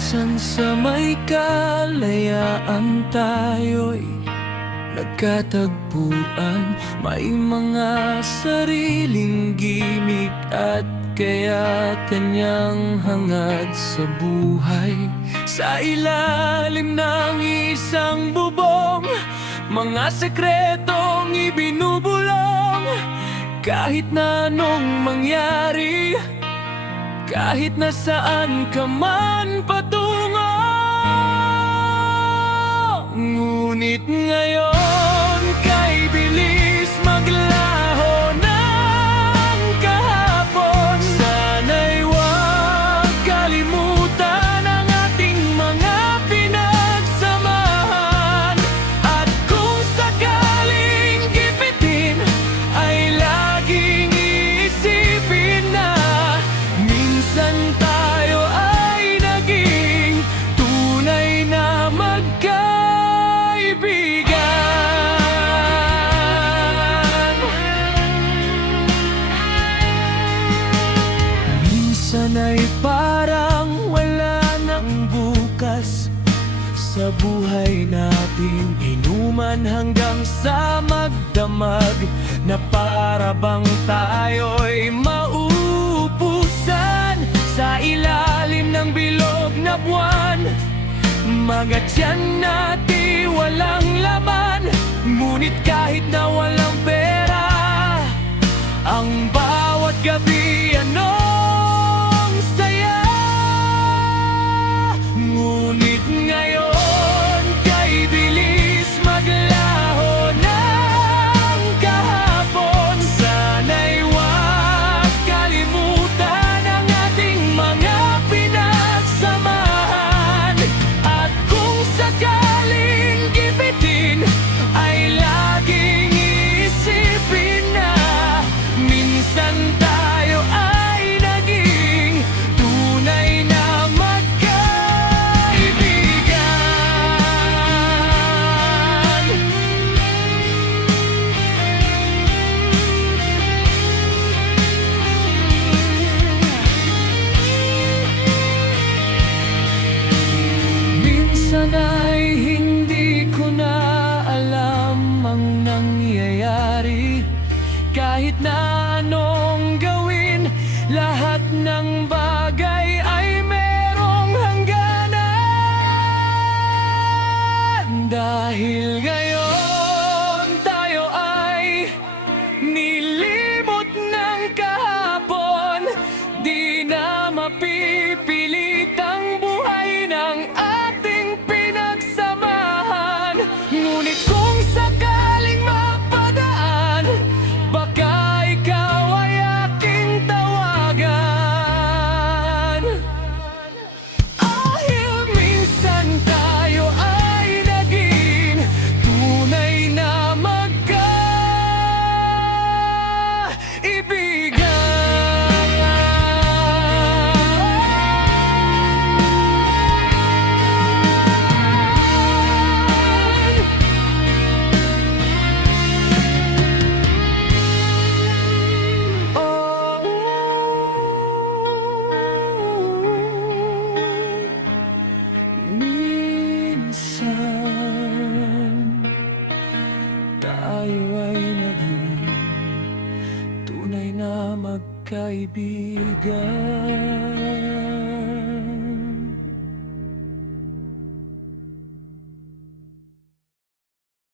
Minsan sa may kalayaan tayo'y nagkatagpuan. May mga sariling gimik at kaya kanyang hangad sa buhay. Sa ilalim ng isang bubong, mga sekretong ibinubulong. Kahit na anong mangyari, kahit na saan ka man patungo, ngunit ngayon kay bilis maglaho ng kahapon. Sana'y huwag kalimutan ang ating mga pinagsamahan. At kung sakaling gipitin, ay laging isipin na minsan tayo ay naging tunay na magkaibigan. Minsan ay parang wala nang bukas sa buhay natin. Inuman hanggang sa magdamag, na para bang tayo'y mauubusan sa ilalim ng bilog na buwan. Mga tiyan natin walang laman, ngunit kahit na walang pera, ang bawat gabi anong saya. Ngunit ngayon kay bilis maglaho ng kahapon. Sana'y huwag kalimutan ang ating mga pinagsamahan. At kung sakaling gipitin, ay laging isipin na minsan tayo ay naging tunay na magkaibigan. Minsan ay hindi ko na alam ang nangyayari. Kahit na anong gawin, lahat ng bagay ay merong hangganan. Dahil ngayon tayo ay nilimot ng kahapon. Di na mapipilit ang buhay ng ating pinagsamahan. Ngunit kung sakaling mapadaan, baka ikaw ay aking tawagan. Dahil minsan tayo ay naging tunay na magkaibigan. Minsan tayo ay naging tunay na magkaibigan.